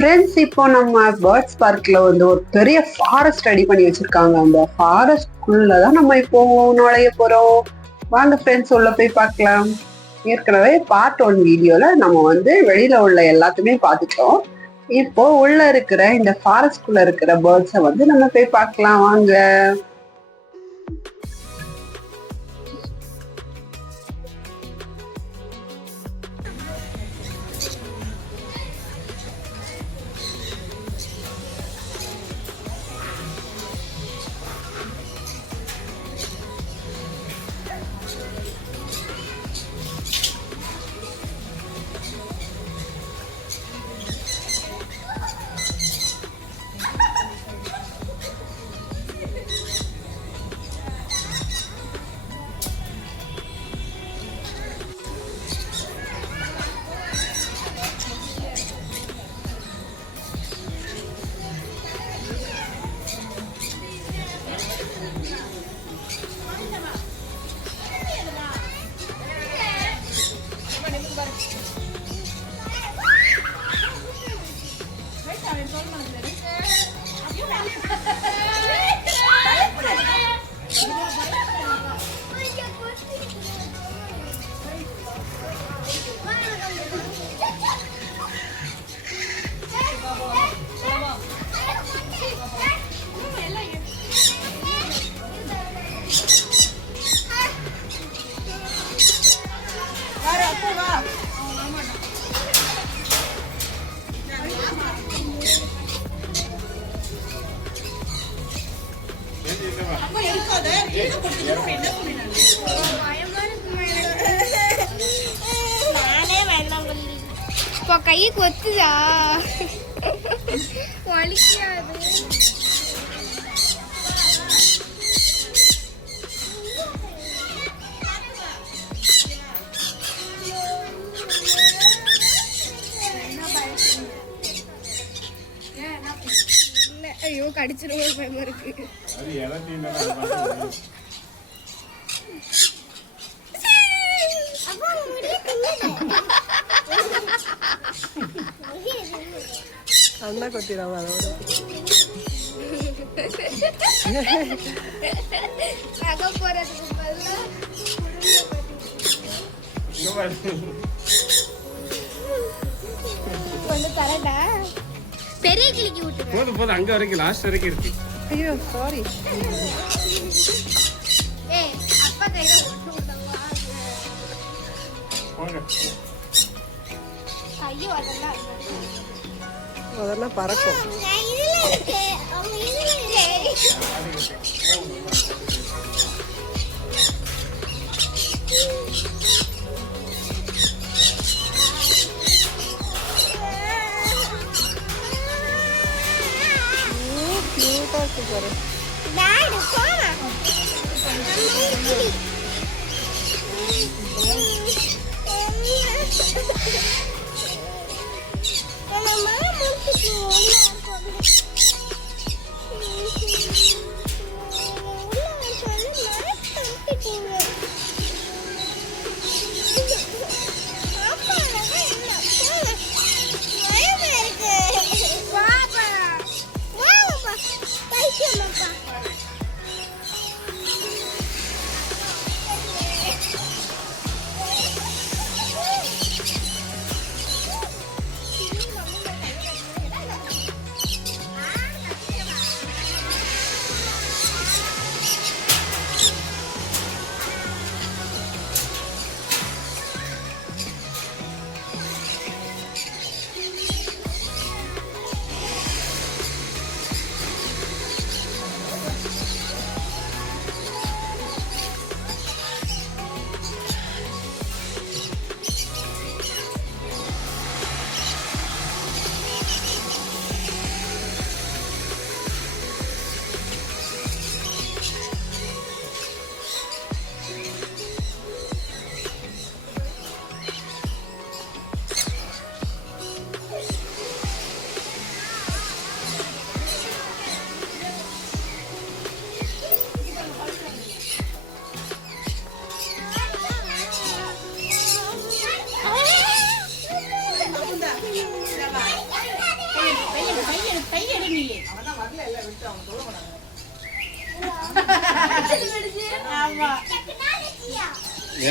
Friends, இப்போ நம்ம birds பார்க்ல வந்து ஒரு பெரிய ஃபாரஸ்ட் ரெடி பண்ணி வச்சிருக்காங்க. அந்த ஃபாரஸ்ட்குள்ள தான் நம்ம இப்போ நுழைய போறோம். வாங்க ஃப்ரெண்ட்ஸ், உள்ள போய் பார்க்கலாம். ஏற்கனவே பார்ட் 1 வீடியோல நம்ம வந்து வெளியில உள்ள எல்லாத்தையுமே பார்த்துட்டோம். இப்போ உள்ள இருக்கிற இந்த ஃபாரஸ்ட்குள்ள இருக்கிற பேர்ட்ஸை வந்து நம்ம போய் பார்க்கலாம் வாங்க. கையை கொத்துதா வலிக்காது. ஐயோ கடிச்சிருவோம், பயமா இருக்கு. அண்ணா கொத்திடாம அதோட பெரிய கிளிக்கு விட்டு போதும் போதும், அங்க வரைக்கும் லாஸ்ட் வரைக்கும் இருக்கு. ஐயோ சாரி. அப்பா கையில ஐயோ அதெல்லாம் பறக்கும். கியூட்டா இருக்கு பாரு.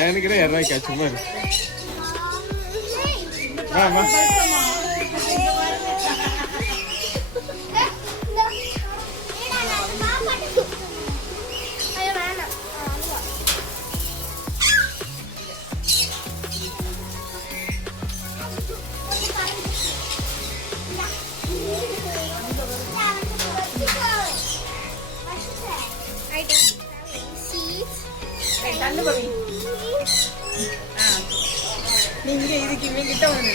எனக்கு யாராவது சும்மா வாமா நீங்க இதுக்கு இவங்க கிட்ட ஒண்ணு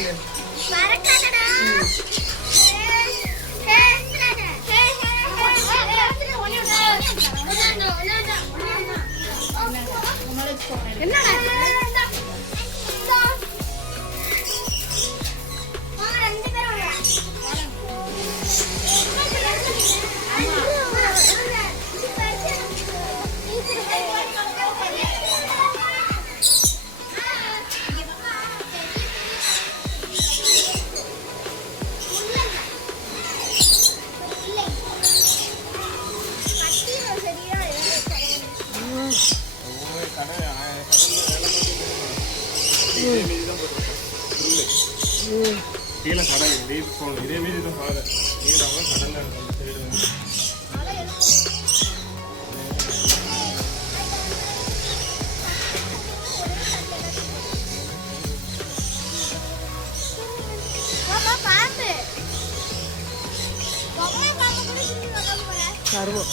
கீழே கடல் போகணும் இதே மீதி தான் பாதை கீழே கடல்ல இருக்கும் அந்த சைடு வந்து கருவம்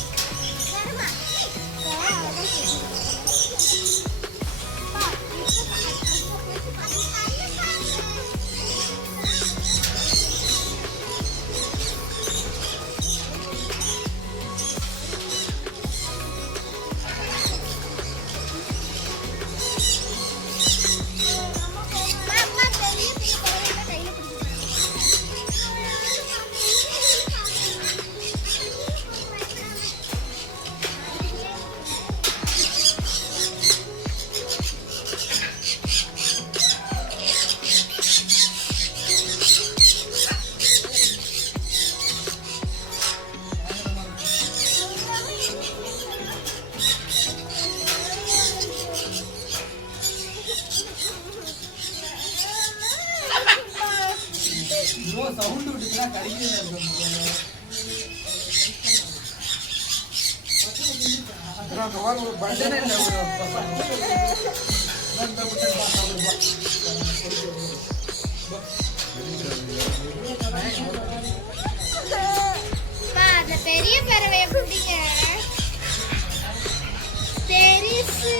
சவுண்ட் விட்டுச்சுன்னா கடிக்க பெரிய பறவை எப்படிங்க பெருசு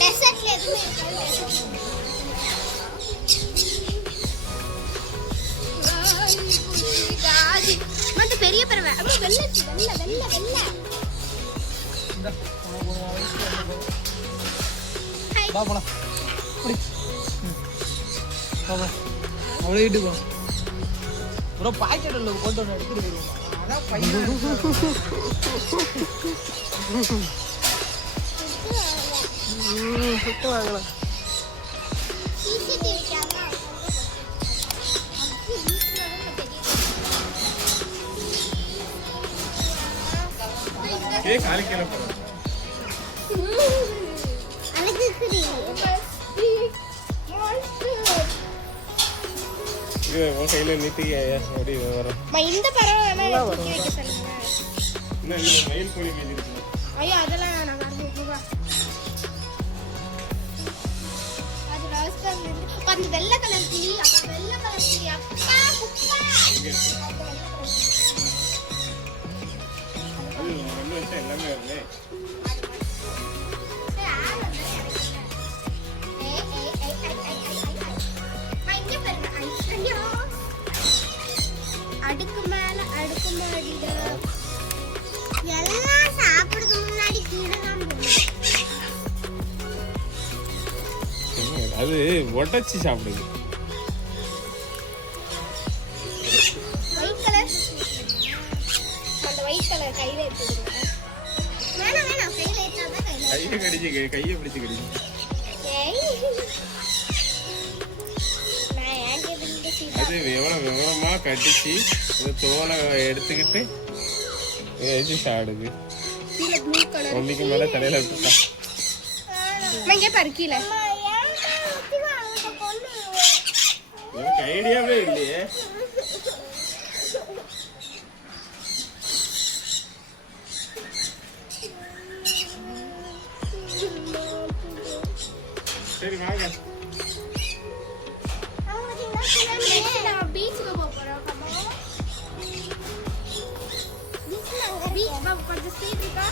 டெசர்ட்ல எதுவுமே இருக்காது பெரிய பறவை அப்படியே வெள்ளச்சு வெள்ள வெள்ள வெள்ள அவ்வளோ வீட்டுக்கு ப்ரோ பாக்கெட் உள்ள போட்டு ஒன்று எடுத்துட்டு போயிருவோம் அதான் பையன் சுட்டு வாங்கலாம் காலி கீழே போகிறோம் இது உன் கையில் நீட்டிக்க அப்படி வரும் இந்த பறவை வைக்க சொல்லுங்க இன்னும் இல்லை மயில் கோழி மீதி இருக்கு ஐயோ அதெல்லாம் நான் வரணும் அது லாஸ்ட் டைம் அந்த வெள்ளை கலர் கிளி அப்ப வெள்ளை கலர் கிளி அப்பா குப்பா அது ஒன்று வச்சா எல்லாமே வருது அடுக்கு மேல அடுக்கு மாடிட எல்லாம் சாப்பிடுறதுக்கு முன்னாடி கீழே தான் அது உடச்சி சாப்பிடுது ஒயிட் கலர் அந்த ஒயிட் கலர் கையில எடுத்துடுங்க. வேணாம் வேணாம், கையில எடுத்தாதான் கையில. கையை கடிச்சு கையை பிடிச்சு கடிச்சு. ஏய். நான் ஏன் கேட்டு சீதா. அது எவ்வளவு விவரமா கடிச்சு இந்த தோலை எடுத்துக்கிட்டு வச்சு சாடுது. கீழே ப்ளூ கலர். மம்மிக்கு மேல தலையில விட்டுட்டா. இங்க பாரு கீழே. எனக்கு ஐடியாவே இல்லையே. சரி வாங்க. நான் பீச்சுக்கு போறோம். பீச் கொஞ்சம் ஸ்ட்ரீட் இருக்கா?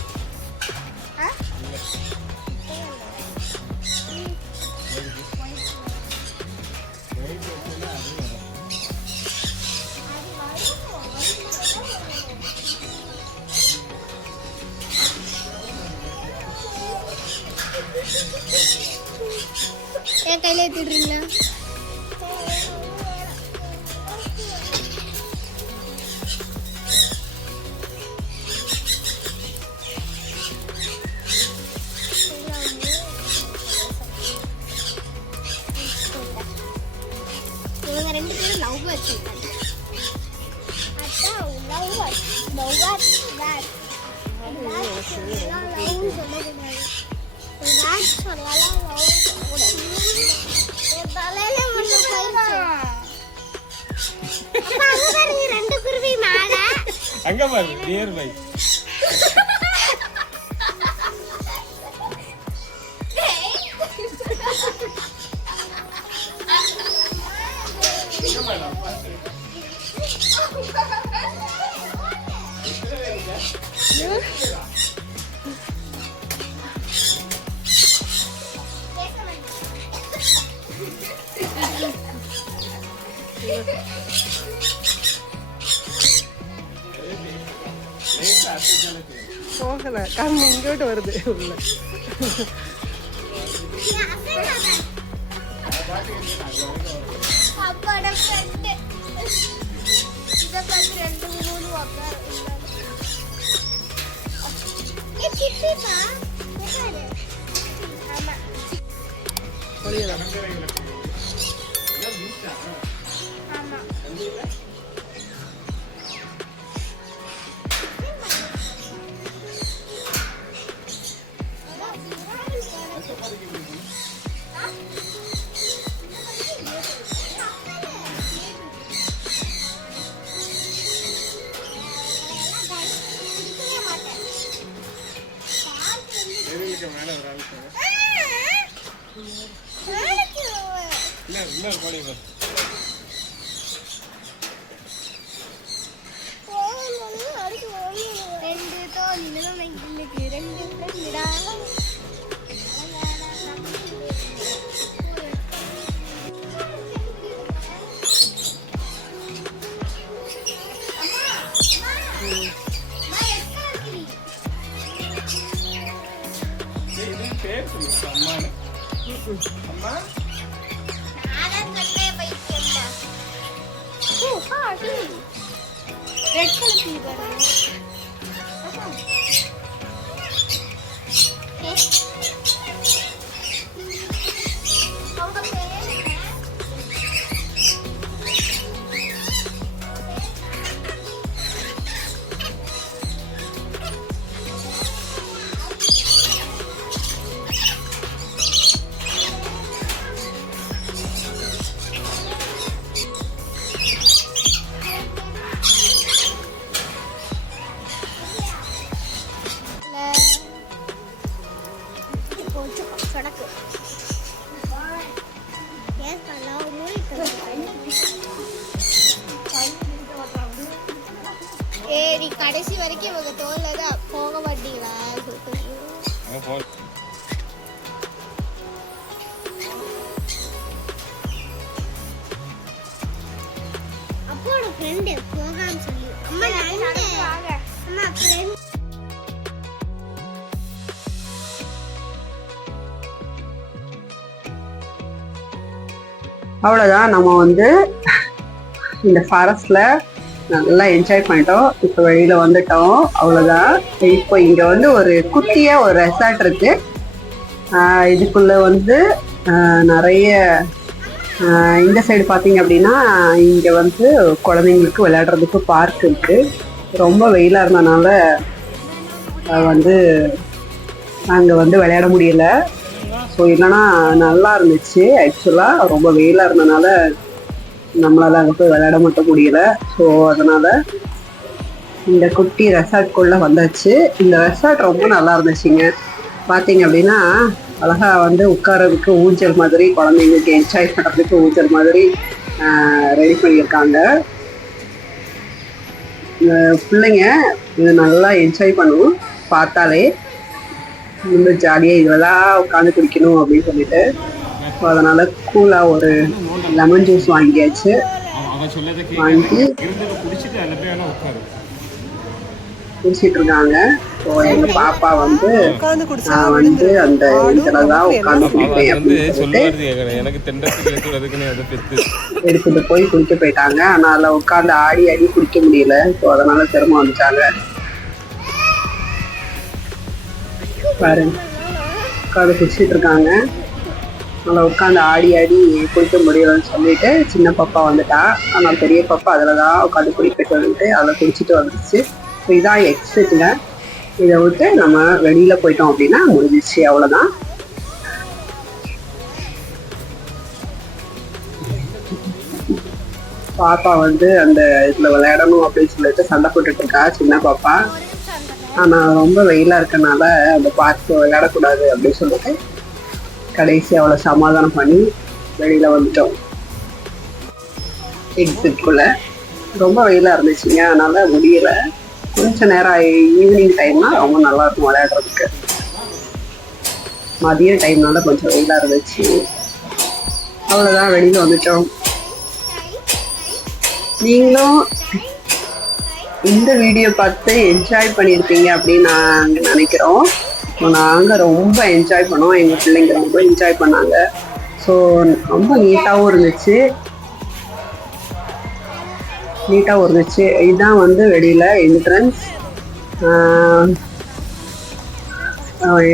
என் கையில ஏத்திடுறீங்களா? இவங்க ரெண்டு பேரும் லவ் வச்சிருக்காங்க. அங்க பாரு நியர் பை. போகல கண்ணு இங்கோட்டு வருது உள்ள. அப்போட ஃப்ரெண்டு இதை பார்த்து 2-3 உட்கார கிட்டிப்பா. ஆமா ஆமா மேல ஒரு ஆள் இல்ல இன்னொரு கோழி பாரு. ரெண்டு தோழிலும் எங்களுக்கு 2 ஃப்ரெண்டுடா. பேர் சொல்லு அம்மானு. அம்மா ரெட் கலர் டீ பாருங்க. அவங்க பேர் ஏடி கடைசி வரைக்கும் இவங்க தோல்ல தான் போக மாட்டீங்களா? அப்போட ஃப்ரெண்ட் போகாம சொல்லி அம்மா அம்மா ஃப்ரெண்ட் அவ்வளோதான். நம்ம வந்து இந்த ஃபாரஸ்ட்ல நல்லா என்ஜாய் பண்ணிட்டோம். இப்போ வெளியில வந்துட்டோம், அவ்வளோதான். இப்போ இங்க வந்து ஒரு குட்டியா ஒரு ரெசார்ட் இருக்கு. இதுக்குள்ள வந்து நிறைய இந்த சைடு பார்த்தீங்க அப்படின்னா இங்க வந்து குழந்தைங்களுக்கு விளையாடுறதுக்கு பார்க் இருக்கு. ரொம்ப வெயிலா இருந்தனால வந்து அங்க வந்து விளையாட முடியல. ஸோ இல்லைன்னா நல்லா இருந்துச்சு. ஆக்சுவலாக ரொம்ப வெயிலாக இருந்தனால நம்மளால அங்கே போய் விளையாட மட்டும் முடியல. ஸோ அதனால இந்த குட்டி ரெசார்ட்குள்ளே வந்தாச்சு. இந்த ரெசார்ட் ரொம்ப நல்லா இருந்துச்சுங்க. பார்த்தீங்க அப்படின்னா அழகா வந்து உட்காரதுக்கு ஊஞ்சல் மாதிரி, குழந்தைங்களுக்கு என்ஜாய் பண்ணுறதுக்கு ஊஞ்சல் மாதிரி ரெடி பண்ணியிருக்காங்க. பிள்ளைங்க இது நல்லா என்ஜாய் பண்ணுவோம். பார்த்தாலே ரொம்ப ஜாலியாக இதெல்லாம் உட்காந்து குடிக்கணும் அப்படின்னு சொல்லிட்டு, ஸோ அதனால கூலாக ஒரு லெமன் ஜூஸ் வாங்கியாச்சு. வாங்கி குடிச்சிட்டு இருக்காங்க. ஸோ எங்கள் பாப்பா வந்து நான் வந்து அந்த இதில் தான் உட்காந்து குடிப்பேன் அப்படின்னு சொல்லிட்டு எடுத்துட்டு போய் குடிக்க போயிட்டாங்க. ஆனால் அதில் உட்காந்து ஆடி ஆடி குடிக்க முடியல. ஸோ அதனால திரும்ப வந்துட்டாங்க. பாருங்க, உட்காந்து குடிச்சிட்டு இருக்காங்க. அதில் உட்காந்து ஆடி ஆடி குடிக்க முடியலன்னு சொல்லிட்டு சின்ன பாப்பா வந்துட்டா. ஆனால் பெரிய பாப்பா அதில் தான் உட்காந்து குடிக்க சொல்லிட்டு அதில் குடிச்சிட்டு வந்துச்சு. ஸோ இதான் எக்ஸிட்ல. இதை விட்டு நம்ம வெளியில போயிட்டோம் அப்படின்னா முடிஞ்சிச்சு, அவ்வளோதான். பாப்பா வந்து அந்த இதில் விளையாடணும் அப்படின்னு சொல்லிட்டு சண்டை போட்டுட்டு இருக்கா சின்ன பாப்பா. ஆனால் ரொம்ப வெயிலாக இருக்கனால அந்த பார்க்கு விளையாடக்கூடாது அப்படின்னு சொல்லிட்டு கடைசி அவளை சமாதானம் பண்ணி வெளியில் வந்துட்டோம் எக்ஸிட்குள்ள. ரொம்ப வெயிலாக இருந்துச்சுங்க, அதனால் முடியல. கொஞ்சம் நேரம் ஈவினிங் டைம்னா ரொம்ப நல்லா இருக்கும் விளையாடுறதுக்கு. மதிய டைம்னால கொஞ்சம் வெயிலாக இருந்துச்சு. அவ்வளோதான், வெளியில் வந்துட்டோம். நீங்களும் இந்த வீடியோ பார்த்து என்ஜாய் பண்ணியிருப்பீங்க அப்படின்னு நாங்கள் நினைக்கிறோம். நாங்கள் ரொம்ப என்ஜாய் பண்ணோம். எங்கள் பிள்ளைங்க ரொம்ப என்ஜாய் பண்ணாங்க. ஸோ ரொம்ப நீட்டாகவும் இருந்துச்சு. இதுதான் வந்து வெளியில்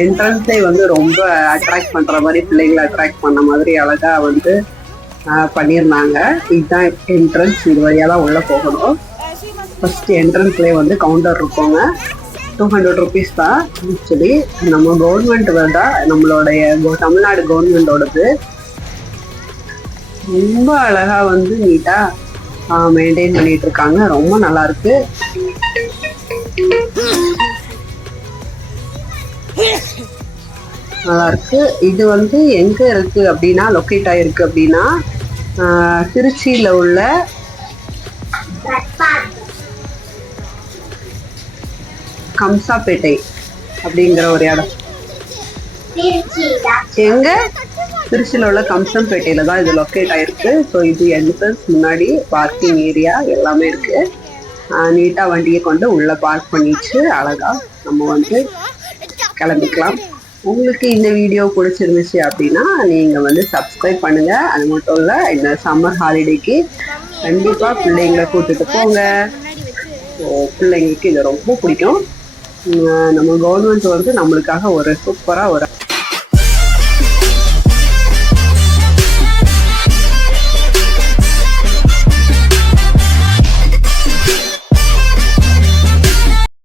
என்ட்ரன்ஸ்லேயே வந்து ரொம்ப அட்ராக்ட் பண்ணுற மாதிரி, பிள்ளைங்களை அட்ராக்ட் பண்ண மாதிரி அழகாக வந்து பண்ணியிருந்தாங்க. இதுதான் என்ட்ரன்ஸ். இது வழியாக தான் உள்ளே போகணும். ஃபஸ்ட்டு என்ட்ரன்ஸ்லேயே வந்து கவுண்டர் இருக்கோங்க. 200 rupees தான். ஆக்சுவலி நம்ம கவர்மெண்ட் தான், நம்மளுடைய தமிழ்நாடு கவர்மெண்டோடது. ரொம்ப அழகாக வந்து நீட்டாக மெயின்டைன் பண்ணிட்டு இருக்காங்க. ரொம்ப நல்லா இருக்கு. நல்லா இருக்கு. இது வந்து எங்க இருக்கு அப்படின்னா, லொக்கேட் ஆயிருக்கு அப்படின்னா திருச்சியில உள்ள கம்சாப்பேட்டை அப்படிங்கிற ஒரு இடம். எங்க திருச்சியில் உள்ள கம்சம்பேட்டையில தான் இது லொக்கேட் ஆயிருக்கு. ஸோ இது என்ட்ரன்ஸ், முன்னாடி பார்க்கிங் ஏரியா எல்லாமே இருக்கு. நீட்டாக வண்டியை கொண்டு உள்ளே பார்க் பண்ணிச்சு அழகா நம்ம வந்து கிளம்பிக்கலாம். உங்களுக்கு இந்த வீடியோ பிடிச்சிருந்துச்சு அப்படின்னா நீங்கள் வந்து சப்ஸ்கிரைப் பண்ணுங்கள். அது மட்டும் இல்லை, இந்த சம்மர் ஹாலிடேக்கு கண்டிப்பாக பிள்ளைங்களை கூப்பிட்டுட்டு போங்க. ஸோ பிள்ளைங்களுக்கு இது ரொம்ப பிடிக்கும். நம்ம கவர்மெண்ட் வந்து நம்மளுக்காக ஒரு சூப்பராக ஒரு